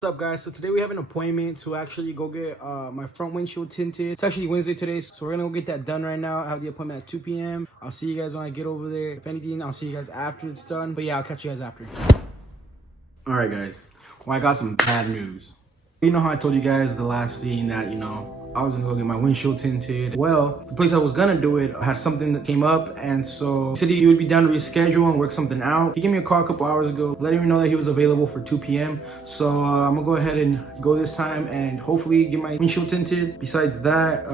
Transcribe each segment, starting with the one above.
What's up, guys? So today we have an appointment to actually go get my front windshield tinted. It's actually Wednesday today, so we're gonna go get that done right now. I have the appointment at 2 p.m. I'll see you guys when I get over there. If anything, I'll see you guys after it's done, but yeah, I'll catch you guys after. All right, guys, well, I got some bad news. You know how I told you guys the last scene that, I was gonna go get my windshield tinted. Well, the place I was gonna do it had something that came up, and so he said he would be down to reschedule and work something out. He gave me a call a couple hours ago, letting me know that he was available for 2 p.m. So I'm gonna go ahead and go this time and hopefully get my windshield tinted. Besides that,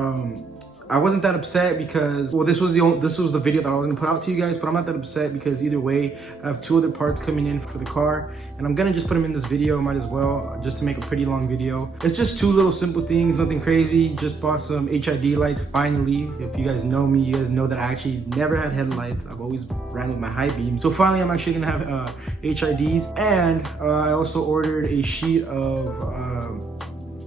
I wasn't that upset because, well, this was the video that I was gonna put out to you guys, but I'm not that upset because either way, I have 2 other parts coming in for the car, and I'm gonna just put them in this video, might as well, just to make a pretty long video. It's just 2 little simple things, nothing crazy. Just bought some HID lights, finally. If you guys know me, you guys know that I actually never had headlights. I've always ran with my high beam. So finally, I'm actually gonna have HIDs, and I also ordered a sheet of,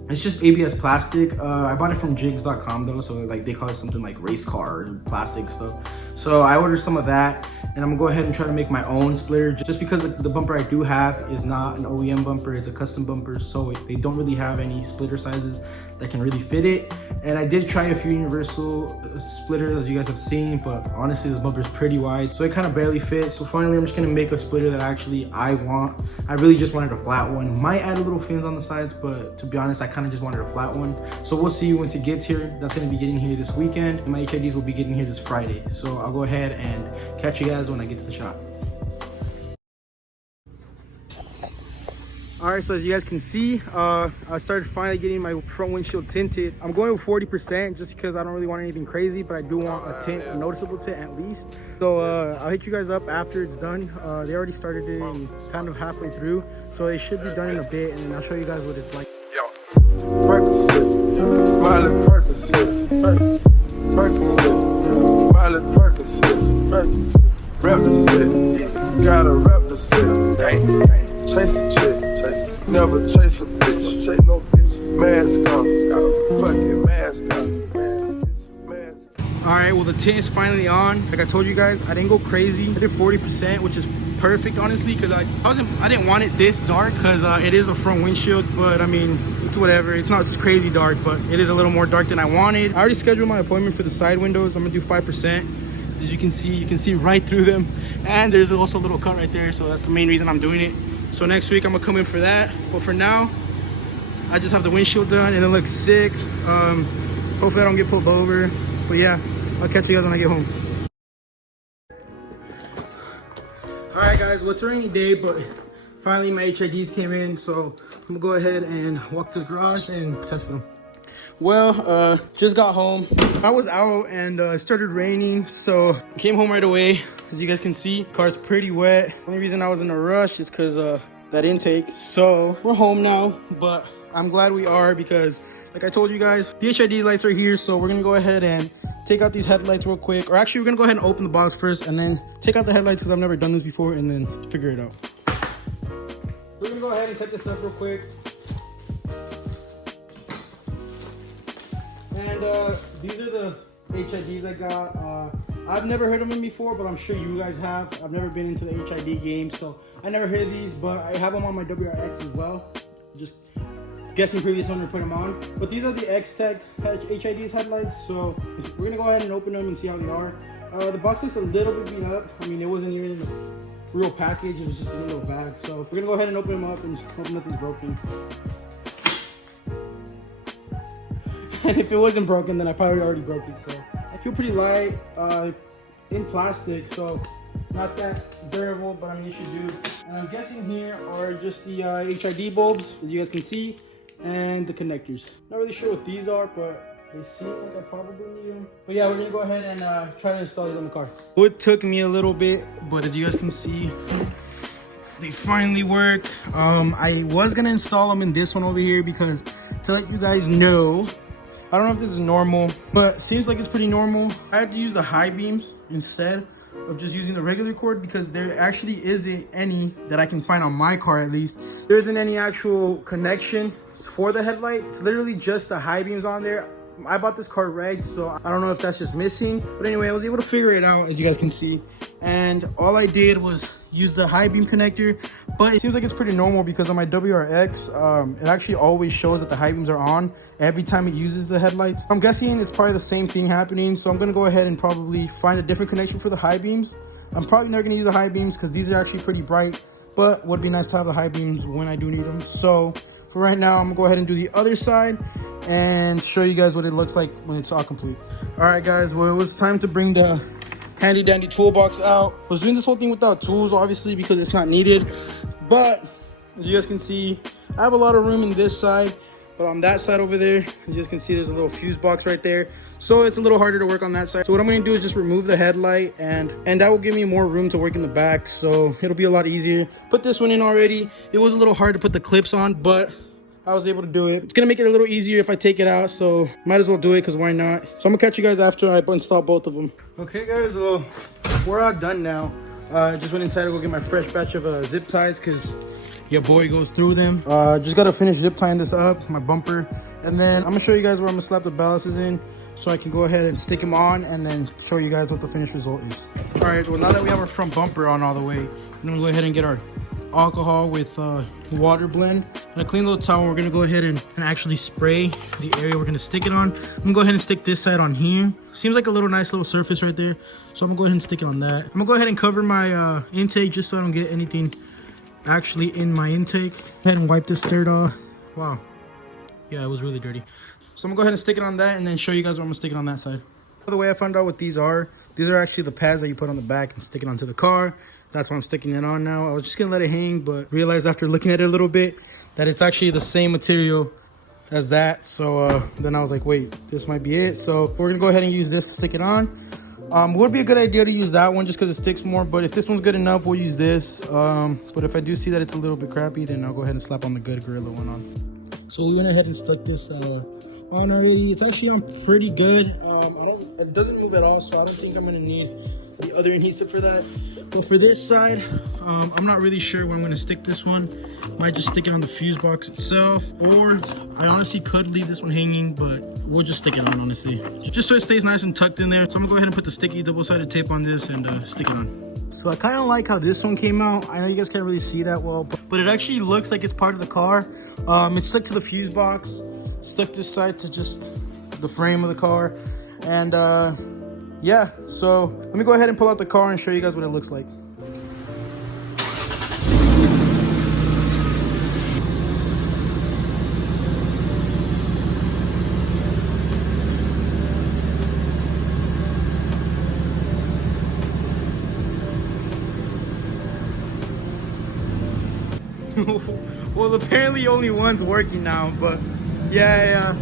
it's just ABS plastic. I bought it from jigs.com though, so like they call it something like race car plastic stuff. So I ordered some of that, and I'm gonna go ahead and try to make my own splitter, just because the bumper I do have is not an OEM bumper, it's a custom bumper, so they don't really have any splitter sizes that can really fit it. And I did try a few universal splitters, as you guys have seen, but honestly this bumper is pretty wide, so it kind of barely fits. So finally I'm just gonna make a splitter that actually I want. I really just wanted a flat one. Might add a little fins on the sides, but to be honest, I kind of just wanted a flat one. So we'll see once it gets here. That's gonna be getting here this weekend, and my HIDs will be getting here this Friday. So I'll go ahead and catch you guys when I get to the shop. All right, so as you guys can see, I started finally getting my front windshield tinted. I'm going with 40% just because I don't really want anything crazy, but I do want a tint, a noticeable tint at least. So I'll hit you guys up after it's done. They already started it kind of halfway through, so it should be done in a bit, and then I'll show you guys what it's like. Percocet, Miley Percocet, Percocet, Miley Percocet, represent, gotta represent, chase a chick, never chase a bitch, chase no bitch, mask on, fucking mask on, mask. All right, well, the tint is finally on. Like I told you guys, I didn't go crazy. I did 40%, which is perfect, honestly, because I didn't want it this dark, because it is a front windshield, but I mean, it's whatever. It's not crazy dark, but it is a little more dark than I wanted. I already scheduled my appointment for the side windows. I'm gonna do 5%. As you can see right through them, and there's also a little cut right there, so that's the main reason I'm doing it. So next week I'm gonna come in for that, but for now I just have the windshield done and it looks sick. Hopefully I don't get pulled over, but yeah, I'll catch you guys when I get home. All right guys, well, it's a rainy day, but finally my HIDs came in, so I'm gonna go ahead and walk to the garage and test them. Well, just got home. I was out and it started raining, so came home right away. As you guys can see, car's pretty wet. Only reason I was in a rush is because that intake. So we're home now, but I'm glad we are, because like I told you guys, the HID lights are here. So we're gonna go ahead and take out these headlights real quick, or actually we're gonna go ahead and open the box first and then take out the headlights, because I've never done this before, and then figure it out. We're gonna go ahead and cut this up real quick. And these are the HIDs I got. I've never heard of them before, but I'm sure you guys have. I've never been into the HID game, so I never heard of these, but I have them on my WRX as well. Just guessing previous owner put them on. But these are the X-Tech HIDs headlights, so we're gonna go ahead and open them and see how they are. The box looks a little bit beat up. I mean, it wasn't even a real package, it was just a little bag. So we're gonna go ahead and open them up and hope nothing's broken. And if it wasn't broken, then I probably already broke it. So I feel pretty light, in plastic, so not that durable, but I mean, it should do. And I'm guessing here are just the HID bulbs, as you guys can see, and the connectors. Not really sure what these are, but they seem like I probably need them. But yeah, we're gonna go ahead and try to install it on the car. It took me a little bit, but as you guys can see, they finally work. I was gonna install them in this one over here, because to let you guys know, I don't know if this is normal, but it seems like it's pretty normal. I had to use the high beams instead of just using the regular cord, because there actually isn't any that I can find on my car, at least. There isn't any actual connection for the headlight. It's literally just the high beams on there. I bought this car rigged, so I don't know if that's just missing. But anyway, I was able to figure it out, as you guys can see. And all I did was use the high beam connector, but it seems like it's pretty normal because on my WRX, it actually always shows that the high beams are on every time it uses the headlights. I'm guessing it's probably the same thing happening, so I'm gonna go ahead and probably find a different connection for the high beams. I'm probably never gonna use the high beams because these are actually pretty bright, but would be nice to have the high beams when I do need them. So for right now, I'm gonna go ahead and do the other side and show you guys what it looks like when it's all complete. All right, guys, well, it was time to bring the handy dandy toolbox out. I was doing this whole thing without tools, obviously, because it's not needed. But as you guys can see, I have a lot of room in this side, but on that side over there, as you guys can see, there's a little fuse box right there. So it's a little harder to work on that side. So what I'm gonna do is just remove the headlight, and that will give me more room to work in the back. So it'll be a lot easier. Put this one in already. It was a little hard to put the clips on, but I was able to do it. It's gonna make it a little easier if I take it out, so might as well do it, because why not? So I'm gonna catch you guys after I install both of them. Okay, guys, well, we're all done now. I just went inside to go get my fresh batch of zip ties, because your boy goes through them. Just gotta finish zip tying this up, my bumper, and then I'm gonna show you guys where I'm gonna slap the ballasts in, so I can go ahead and stick them on and then show you guys what the finished result is. All right, well, now that we have our front bumper on all the way, I'm gonna go ahead and get our alcohol with water blend and a clean little towel. We're gonna go ahead and actually spray the area we're gonna stick it on. I'm gonna go ahead and stick this side on here. Seems like a nice little surface right there, so I'm gonna go ahead and stick it on that. I'm gonna go ahead and cover my intake just so I don't get anything actually in my intake. Go ahead and wipe this dirt off. Wow, yeah, it was really dirty. So I'm gonna go ahead and stick it on that and then show you guys where I'm gonna stick it on that side. By the way, I found out what these are actually the pads that you put on the back and stick it onto the car. That's why I'm sticking it on now. I was just gonna let it hang, but realized after looking at it a little bit that it's actually the same material as that. So then I was like, wait, this might be it. So we're gonna go ahead and use this to stick it on. Would be a good idea to use that one just because it sticks more, but if this one's good enough, we'll use this. But if I do see that it's a little bit crappy, then I'll go ahead and slap on the good Gorilla one on. So we went ahead and stuck this on already. It's actually on pretty good. It doesn't move at all, so I don't think I'm gonna need the other adhesive for that. But for this side, I'm not really sure where I'm gonna stick this one. Might just stick it on the fuse box itself, or I honestly could leave this one hanging, but we'll just stick it on, honestly, just so it stays nice and tucked in there. So I'm gonna go ahead and put the sticky double-sided tape on this and stick it on. So I kind of like how this one came out. I know you guys can't really see that well, but it actually looks like it's part of the car. It's stuck to the fuse box, stuck this side to just the frame of the car, and yeah, so let me go ahead and pull out the car and show you guys what it looks like. Well, apparently only one's working now, but yeah,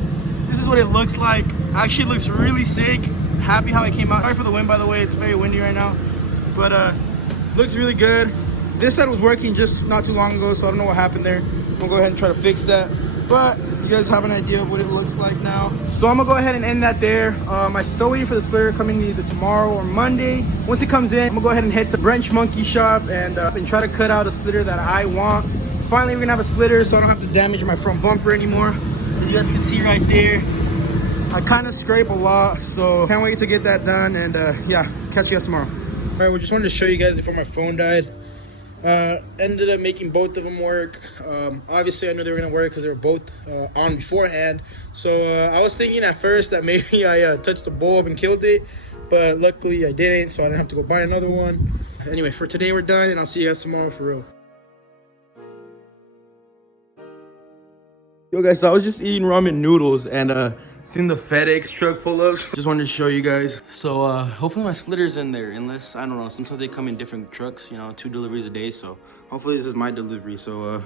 this is what it looks like. Actually looks really sick. Happy how it came out. Sorry for the wind, by the way, it's very windy right now, but looks really good. This side was working just not too long ago, so I don't know what happened there. We'll go ahead and try to fix that, but you guys have an idea of what it looks like now. So I'm gonna go ahead and end that there. I'm still waiting for the splitter coming either tomorrow or Monday. Once it comes in, I'm gonna go ahead and head to Wrench Monkey shop and try to cut out a splitter that I want. Finally, we're gonna have a splitter so I don't have to damage my front bumper anymore. As you guys can see right there, I kind of scrape a lot, so can't wait to get that done. And yeah, catch you guys tomorrow. All right, we just wanted to show you guys before my phone died. Ended up making both of them work. Obviously I knew they were gonna work because they were both on beforehand. So I was thinking at first that maybe I touched the bulb and killed it, but luckily I didn't, so I didn't have to go buy another one. Anyway, for today we're done, and I'll see you guys tomorrow for real. Yo guys, so I was just eating ramen noodles and seen the FedEx truck pull up. Just wanted to show you guys. So hopefully my splitter's in there, unless, I don't know, sometimes they come in different trucks, you know, 2 deliveries a day. So hopefully this is my delivery. So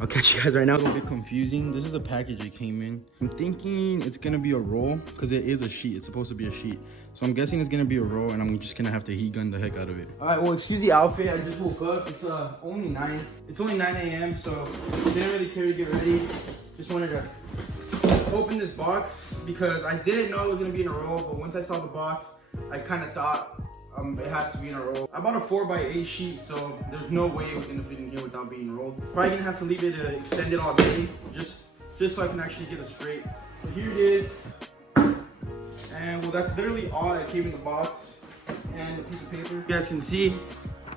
I'll catch you guys right now. It's a bit confusing. This is the package it came in. I'm thinking it's gonna be a roll because it is a sheet. It's supposed to be a sheet. So I'm guessing it's gonna be a roll, and I'm just gonna have to heat gun the heck out of it. All right, well, excuse the outfit. I just woke up. It's only 9 a.m. so didn't really care to get ready. Just wanted to open this box because I didn't know it was gonna be in a roll, but once I saw the box, I kind of thought it has to be in a roll. I bought a 4x8 sheet, so there's no way it's gonna fit in here without being rolled. Probably gonna have to leave it extended all day, just so I can actually get it straight. But here it is, and well, that's literally all that came in the box and a piece of paper. You guys can see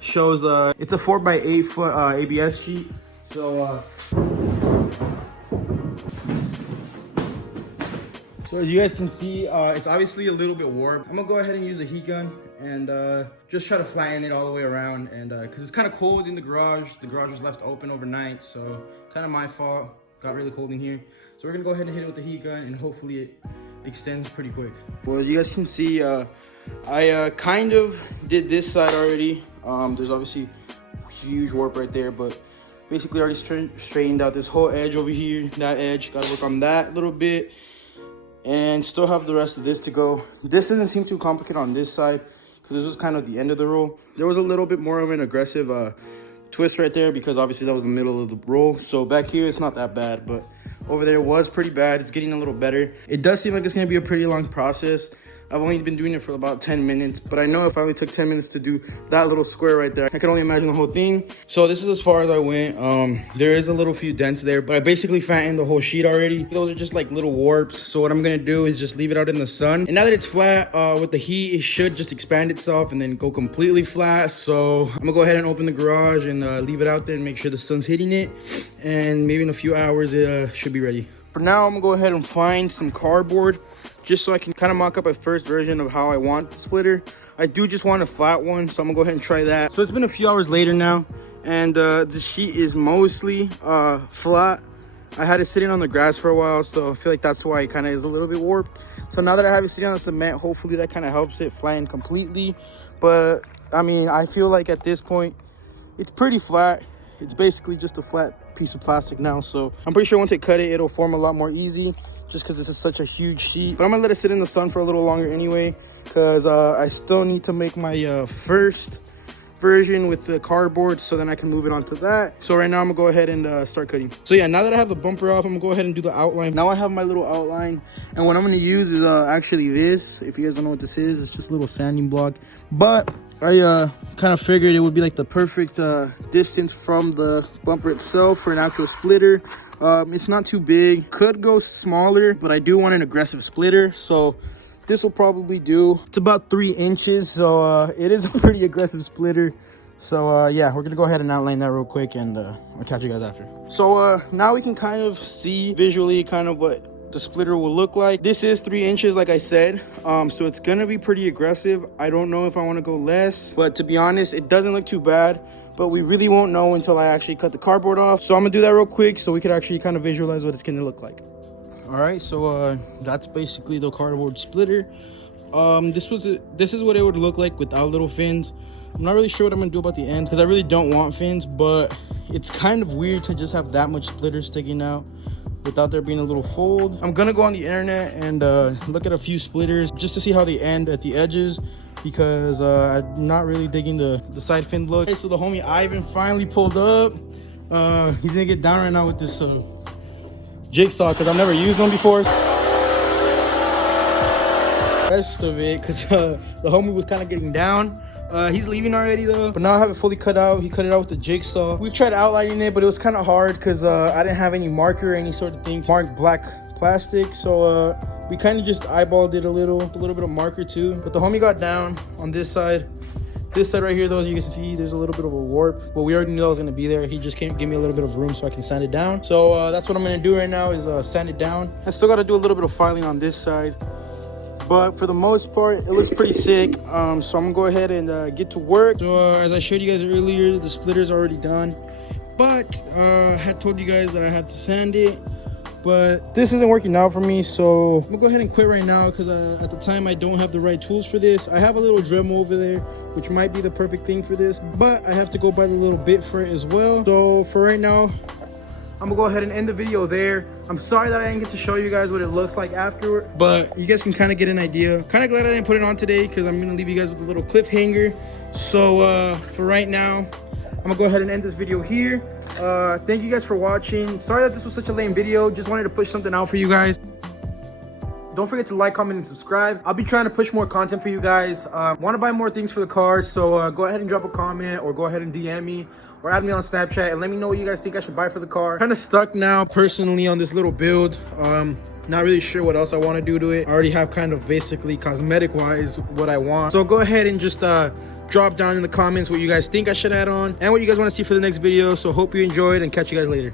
shows it's a 4x8 foot ABS sheet. So so as you guys can see, it's obviously a little bit warped. I'm gonna go ahead and use a heat gun and just try to flatten it all the way around. And because it's kind of cold in the garage was left open overnight, so kind of my fault. Got really cold in here. So we're gonna go ahead and hit it with the heat gun, and hopefully it extends pretty quick. Well, as you guys can see, I kind of did this side already. There's obviously huge warp right there, but basically already straightened out this whole edge over here, that edge. Gotta work on that a little bit, and still have the rest of this to go. This doesn't seem too complicated on this side, because this was kind of the end of the roll. There was a little bit more of an aggressive twist right there, because obviously that was the middle of the roll. So back here, it's not that bad, but over there was pretty bad. It's getting a little better. It does seem like it's gonna be a pretty long process. I've only been doing it for about 10 minutes, but I know if I only took 10 minutes to do that little square right there, I can only imagine the whole thing. So this is as far as I went. There is a little few dents there, but I basically flattened the whole sheet already. Those are just like little warps. So what I'm gonna do is just leave it out in the sun. And now that it's flat, with the heat, it should just expand itself and then go completely flat. So I'm gonna go ahead and open the garage and leave it out there and make sure the sun's hitting it. And maybe in a few hours, it should be ready. For now, I'm gonna go ahead and find some cardboard just so I can kind of mock up a first version of how I want the splitter. I do just want a flat one, so I'm gonna go ahead and try that. So it's been a few hours later now, and the sheet is mostly flat. I had it sitting on the grass for a while, so I feel like that's why it kind of is a little bit warped. So now that I have it sitting on the cement, hopefully that kind of helps it flatten completely. But I mean, I feel like at this point, it's pretty flat. It's basically just a flat piece of plastic now, so I'm pretty sure once I cut it, it'll form a lot more easy, just because this is such a huge sheet. But I'm gonna let it sit in the sun for a little longer anyway, because I still need to make my first version with the cardboard, so then I can move it on to that. So right now I'm gonna go ahead and start cutting. So yeah, now that I have the bumper off, I'm gonna go ahead and do the outline. Now I have my little outline, and what I'm gonna use is actually this. If you guys don't know what this is, it's just a little sanding block, but I kind of figured it would be like the perfect distance from the bumper itself for an actual splitter. It's not too big, could go smaller, but I do want an aggressive splitter, so this will probably do. It's about 3 inches, so it is a pretty aggressive splitter. So yeah, we're gonna go ahead and outline that real quick, and I'll catch you guys after. So now we can kind of see visually kind of what the splitter will look like. This is 3 inches, like I said, so it's gonna be pretty aggressive. I don't know if I want to go less, but to be honest, it doesn't look too bad, but we really won't know until I actually cut the cardboard off. So I'm gonna do that real quick so we could actually kind of visualize what it's gonna look like. All right, so that's basically the cardboard splitter. This is what it would look like without little fins. I'm not really sure what I'm gonna do about the ends, because I really don't want fins, but it's kind of weird to just have that much splitter sticking out without there being a little fold. I'm gonna go on the internet and look at a few splitters just to see how they end at the edges, because I'm not really digging the side fin look. Okay, so the homie Ivan finally pulled up. He's gonna get down right now with this jigsaw, because I've never used one before. Rest of it, because the homie was kind of getting down. He's leaving already though, but now I have it fully cut out. He cut it out with the jigsaw. We tried outlining it, but it was kind of hard because I didn't have any marker or any sort of thing marked black plastic, so we kind of just eyeballed it a little bit of marker too. But the homie got down on this side right here though. As you can see, there's a little bit of a warp, but we already knew that was going to be there. He just came give me a little bit of room so I can sand it down. So that's what I'm going to do right now, is sand it down. I still got to do a little bit of filing on this side, but for the most part it looks pretty sick. So I'm gonna go ahead and get to work. So as I showed you guys earlier, the splitter's already done, but I had told you guys that I had to sand it, but this isn't working out for me, so I'm gonna go ahead and quit right now, because at the time I don't have the right tools for this. I have a little Dremel over there, which might be the perfect thing for this, but I have to go buy the little bit for it as well. So for right now, I'm gonna go ahead and end the video there. I'm sorry that I didn't get to show you guys what it looks like afterward, but you guys can kind of get an idea. Kind of glad I didn't put it on today, because I'm gonna leave you guys with a little cliffhanger. So for right now, I'm gonna go ahead and end this video here. Thank you guys for watching. Sorry that this was such a lame video. Just wanted to push something out for you guys. Don't forget to like, comment, and subscribe. I'll be trying to push more content for you guys. Want to buy more things for the car, so go ahead and drop a comment, or go ahead and DM me, or add me on Snapchat and let me know what you guys think I should buy for the car. Kind of stuck now personally on this little build. Not really sure what else I want to do to it. I already have kind of basically cosmetic wise what I want. So go ahead and just drop down in the comments what you guys think I should add on and what you guys want to see for the next video. So hope you enjoyed and catch you guys later.